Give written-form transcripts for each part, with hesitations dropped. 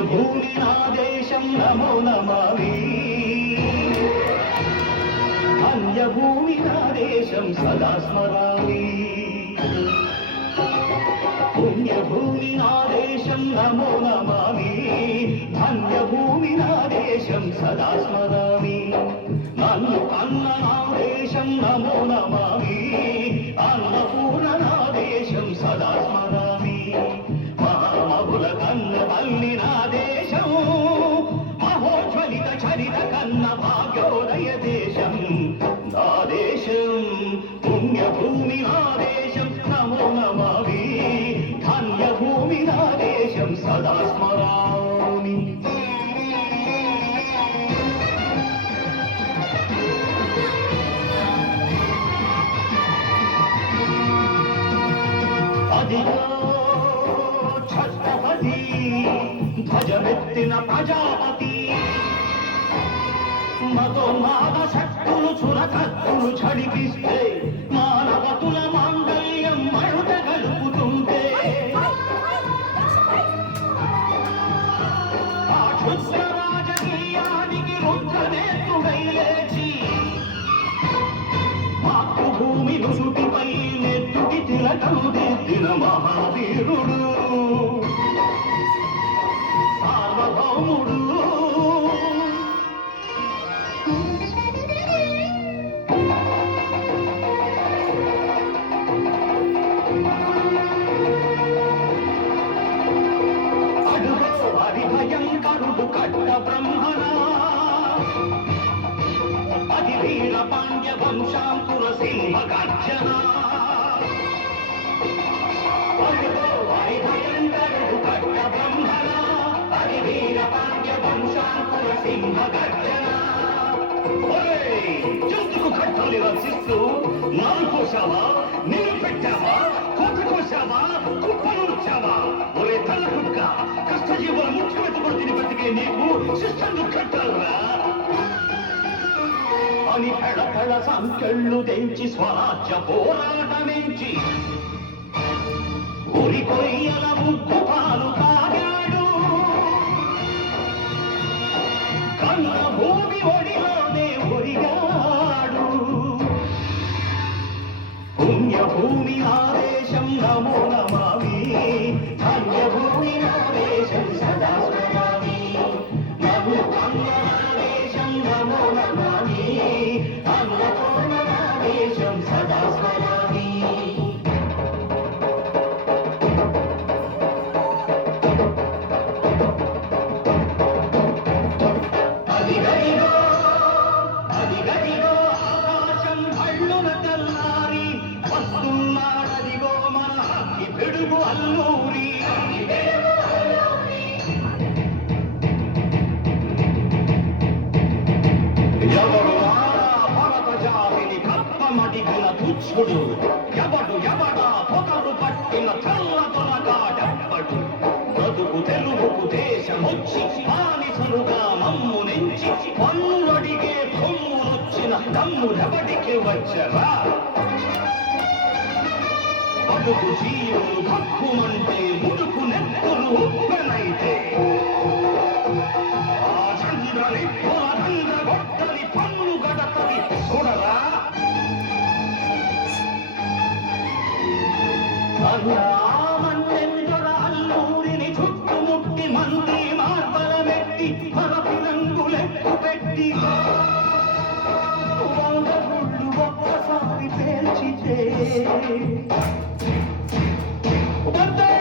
పుణ్యభూమి నా దేశం నమో నమామి అన్యభూమి నా దేశం సదా స్మరామి పుణ్యభూమి నా దేశం నమో నమామి ధన్యభూమి నా దేశం సదా స్మరామి నన్ను కన్న నా దేశం నమో నమామి అన్నపూర్ణ నా దేశం సదా స్మరామి మహామహుల కన్న తల్లి నా దేశం మహోజ్వలిత చరిత కన్న భాగ్యోదయ దేశం నా దేశం పుణ్యభూమి నా దేశం నమో నమామి ధన్యభూమి నా దేశం సదా స్మరామి అదిగో ఛత్రపతి ధ్వజమెత్తిన ప్రజాపతి మతోన్మాద శక్తులు చురకత్తులు ఝడిపిస్తే మానవతుల మాంగళ్యం మరుట గలుపుతుంటే ఆ క్షుద్ర రాజకీయానికి రుద్రనేత్రుడై లేచి మాతృభూమి నుసుటిపై నెత్తుటి తిలకం దిద్దిన మహావీరుడు సార్వభౌముడు భయంకరుడు కట్ట బ్రహ్మణ అది వీర పాండ్య వంశాంకుర సింహ గర్జన భయంకరుడు కట్ట బ్రహ్మణ అది వీర పాండ్య వంశాంకుర సింహ గర్జన జంతుకు కట్టలు రచిస్తూ నాలు కోసావా నీరు పెట్టావా కోత కోసావా కుప్పలు వచ్చావా ఒరే తల కుక్క కష్టజీవుల ముఖ్యమంత్రి బతికే నీకు శిష్టంగా కట్టాలరా అని పెడకళ సంఖ్యళ్ళు తెంచి స్వరాజ్య పోరాటమించి ఉరి కొయ్యల ముగ్గు పాలు తాగాడు కన్న భూమి ఒడిలోనే ఒరిగాడు పుణ్యభూమి ఆదేశం నమో నమామి ధన్యభూమి ఆదేశం సదా స్మరామి నమో ఆదేశం నమో నమామి అన్నపూర్ణ ఆదేశం సదా స్మరామి అదిగదిగో ఆకాశం భళ్ళున తెల్లారి వస్తున్నాడదిగో మన హక్కి పిడుగు అల్లూరి ఎవడు భరత జాతిని కప్పమడిగిన తుచ్చుడు ఎవడా పొగరు పట్టిన చల్ల తొలగాడెవ్వడు బ్రతుకు తెలుగుకు దేశమొచ్చి బానిసలుగా మమ్ము నుంచి పన్నులడిగే కొమ్ములొచ్చిన దమ్ములెవడికి వచ్చరా బతుకు జీవులు భక్కుమంటే ముడుకు నెత్తులు ఉప్పెనైతే ఆ చంద్రని పొలంద్ర గొట్టని పన్ను గడపని చూడరా అల్లూరిని చుట్టుముట్టి మంది మార్బలమెట్టి మరపి రంగులెక్కు పెట్టి వంద గుళ్ళు ఒక్కసారి పేల్చితే వందే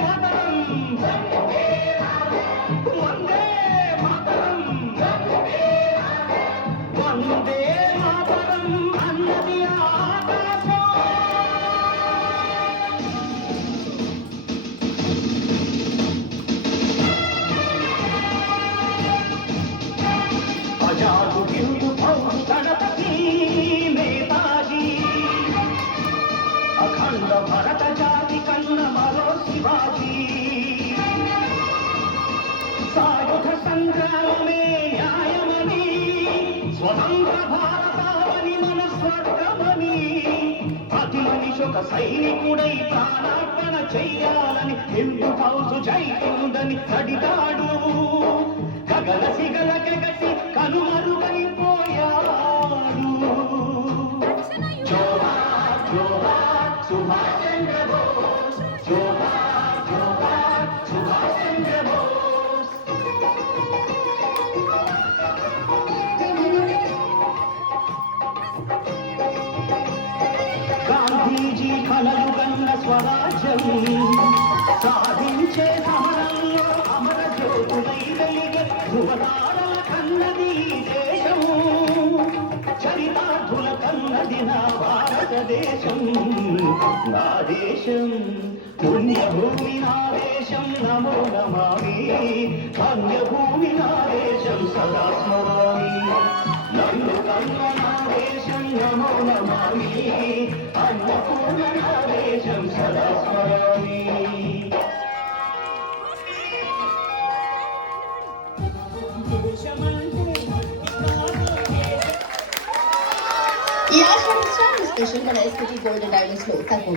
మాతరం వందే మాతరం వందే మాతరం అన్నది ఆకాశం అజాదు హిందూ ఫౌజ్ గణపతి నేతాజీ అఖండ భరత జాతి కన్న మరో శివాజీ సాయుధ సంగ్రామమే న్యాయమని స్వతంత్ర భారతావని మన స్వర్గమని ప్రతి మనిషి ఒక సైనికుడై ప్రాణార్పణ చెయ్యాలని హిందూ ఫౌజు జై ఉందని అడిగాడు కసిగలకెగసి కనుమరుగైపోయాడు. జోహార్ జోహార్ సుభాష్ చంద్ర బోస్, జోహార్ జోహార్ సుభాష్ చంద్ర బోస్. గాంధీజీ కలలు కన్న స్వరాజ్యం సాధించే సమరంలో అమర జ్యోతులై వెలిగే ధృవతారల కన్నది ఈ దేశం, చరితార్థుల కన్నది నా భారతదేశం. నా దేశం పుణ్యభూమి నా దేశం, నమో నమామి. ధన్యభూమి నా దేశం, సదా స్మరామి. నన్ను కన్న నా దేశం, నమో నమామి. అన్నపూర్ణ నా దేశం, సదా స్మరామి. ఈ రాష్ట్రం స్పెషల్ మన ఎస్పీటీ గోల్డెన్ డైమండ్స్ లో తక్కువ